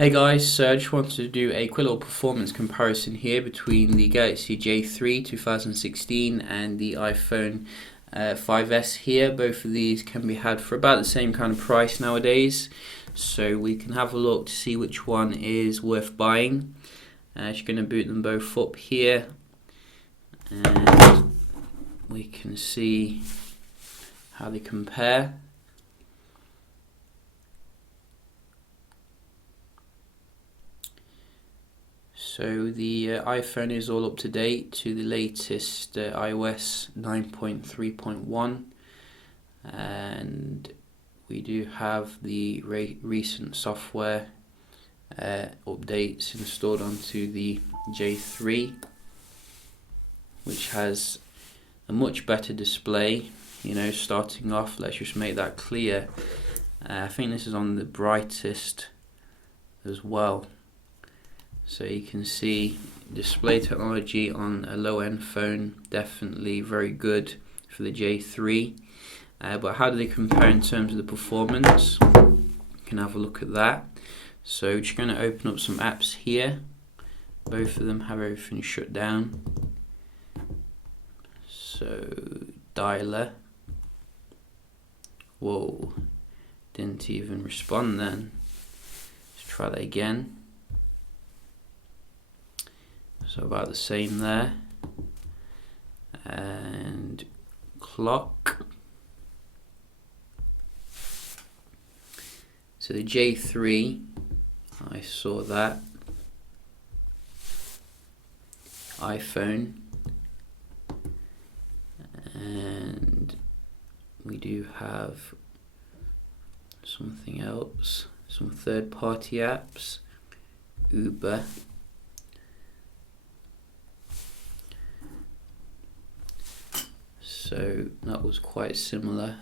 Hey guys, so I just wanted to do a quick little performance comparison here between the Galaxy J3 2016 and the iPhone 5S here. Both of these can be had for about the same kind of price nowadays, so we can have a look to see which one is worth buying. Just going to boot them both up here, and we can see how they compare. So the iPhone is all up to date to the latest iOS 9.3.1, and we do have the recent software updates installed onto the J3, which has a much better display. Starting off, let's just make that clear. I think this is on the brightest as well. So you can see display technology on a low-end phone, definitely very good for the J3. But how do they compare in terms of the performance? You can have a look at that. So just going to open up some apps here. Both of them have everything shut down. So dialer. Whoa, didn't even respond then. Let's try that again. So about the same there. And clock. So the J3, I saw that. iPhone. And we do have something else, some third-party apps, Uber. So that was quite similar.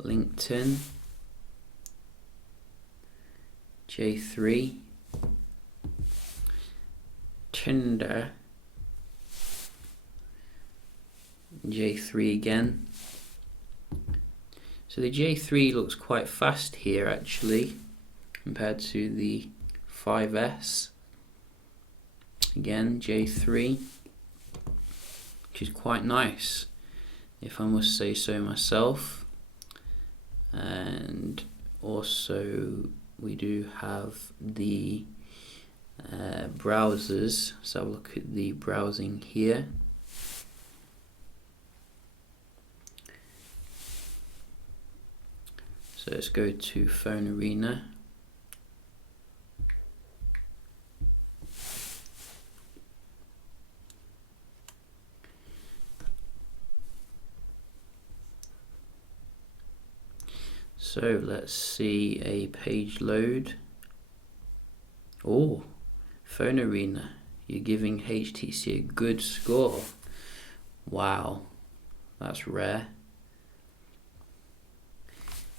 LinkedIn, J3, Tinder, J3 again. So the J3 looks quite fast here actually compared to the 5S. Again, J3, which is quite nice, if I must say so myself. And also we do have the browsers. So have a look at the browsing here. So let's go to Phone Arena. So let's see a page load. Oh, Phone Arena, you're giving HTC a good score. Wow, that's rare.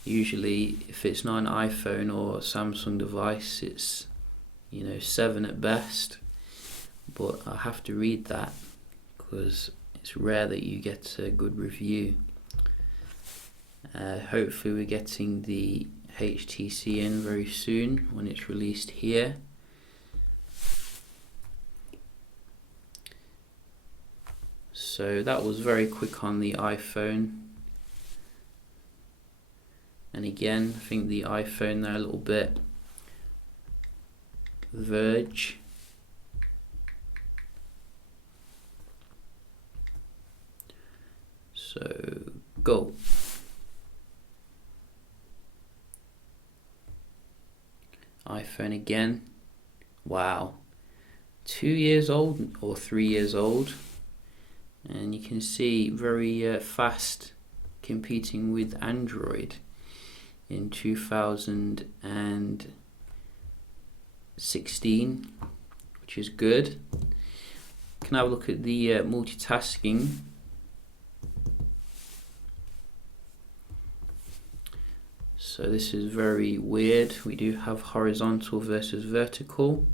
Usually if it's not an iPhone or Samsung device, it's 7 at best. But I have to read that because it's rare that you get a good review. Hopefully we're getting the HTC in very soon when it's released here. So that was very quick on the iPhone. And again, I think the iPhone there a little bit verge. So go. iPhone again. Wow, 2 years old or 3 years old, and you can see very fast competing with Android in 2016, which is good. Can have a look at the multitasking. So this is very weird. We do have horizontal versus vertical.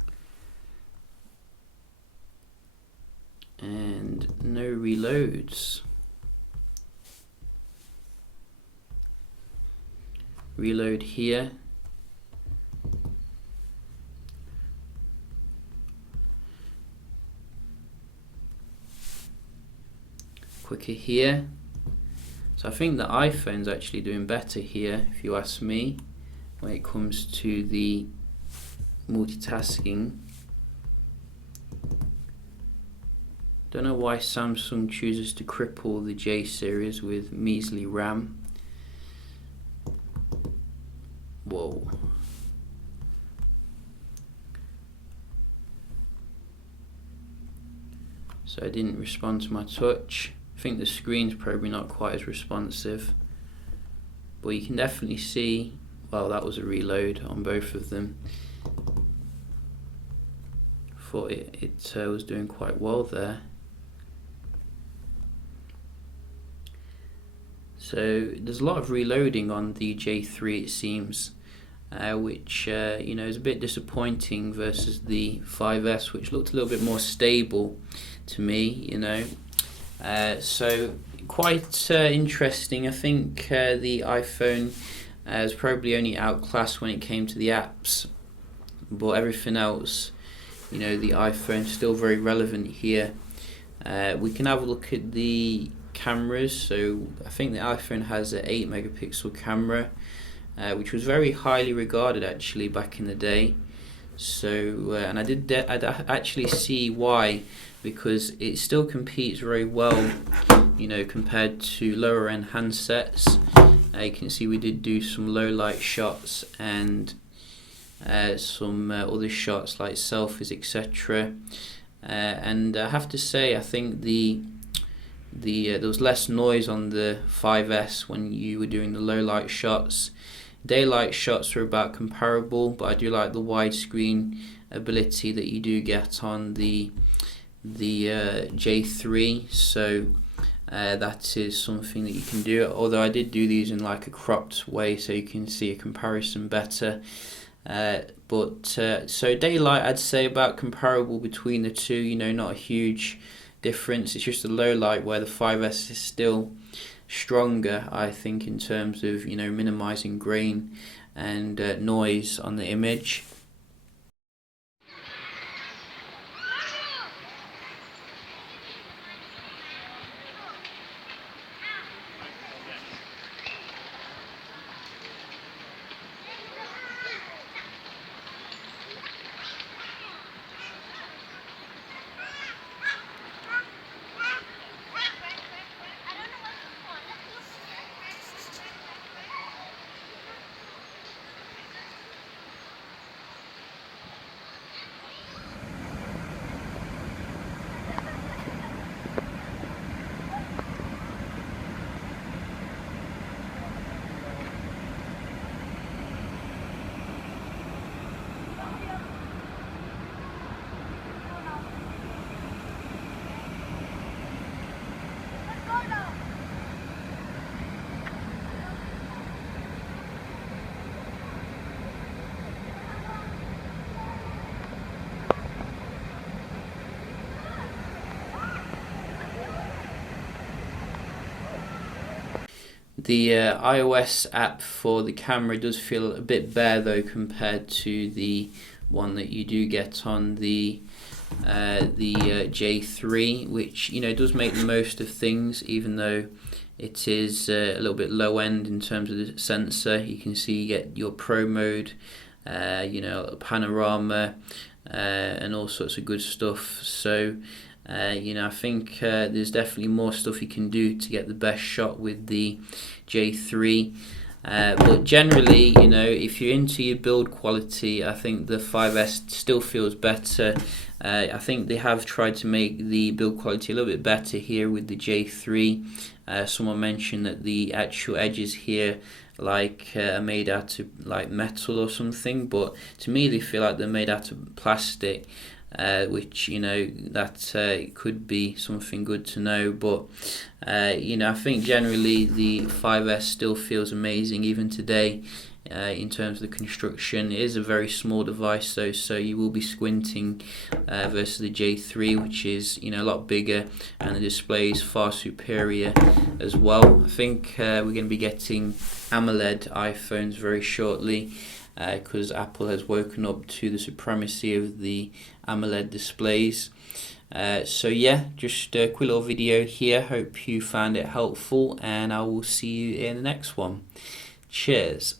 And no reloads. Reload here. quicker here. So I think the iPhone's actually doing better here, if you ask me, when it comes to the multitasking. Don't know why Samsung chooses to cripple the J series with measly RAM. Whoa. So I didn't respond to my touch. I think the screen's probably not quite as responsive, but you can definitely see, well, that was a reload on both of them. Thought it was doing quite well there. So there's a lot of reloading on the J3, it seems, which you know, is a bit disappointing versus the 5S, which looked a little bit more stable to me, you know. So quite interesting. I think the iPhone is probably only outclassed when it came to the apps, but everything else, you know, the iPhone's still very relevant here. We can have a look at the cameras. So I think the iPhone has an 8 megapixel camera, which was very highly regarded actually back in the day. So and I'd actually see why, because it still competes very well, you know, compared to lower end handsets. You can see we did do some low light shots and some other shots like selfies, etc. And I have to say, I think there was less noise on the 5S when you were doing the low light shots. Daylight shots are about comparable, but I do like the widescreen ability that you do get on the J3. So that is something that you can do, although I did do these in like a cropped way so you can see a comparison better. So daylight, I'd say about comparable between the two, you know, not a huge difference. It's just the low light where the 5S is still stronger, I think, in terms of, you know, minimizing grain and noise on the image. The iOS app for the camera does feel a bit bare though compared to the one that you do get on the J3, which, you know, does make the most of things, even though it is a little bit low end in terms of the sensor. You can see you get your Pro mode, you know, panorama, and all sorts of good stuff. So you know, I think there's definitely more stuff you can do to get the best shot with the J3. But generally, you know, if you're into your build quality, I think the 5S still feels better. I think they have tried to make the build quality a little bit better here with the J3. Someone mentioned that the actual edges here are made out of like metal or something, but to me they feel like they're made out of plastic. Which, you know, that could be something good to know, but you know, I think generally the 5S still feels amazing even today. In terms of the construction, it is a very small device though, so you will be squinting versus the J3, which is, you know, a lot bigger, and the display is far superior as well. I think we're going to be getting AMOLED iPhones very shortly. because Apple has woken up to the supremacy of the AMOLED displays. So yeah, just a quick little video here. Hope you found it helpful, and I will see you in the next one. Cheers.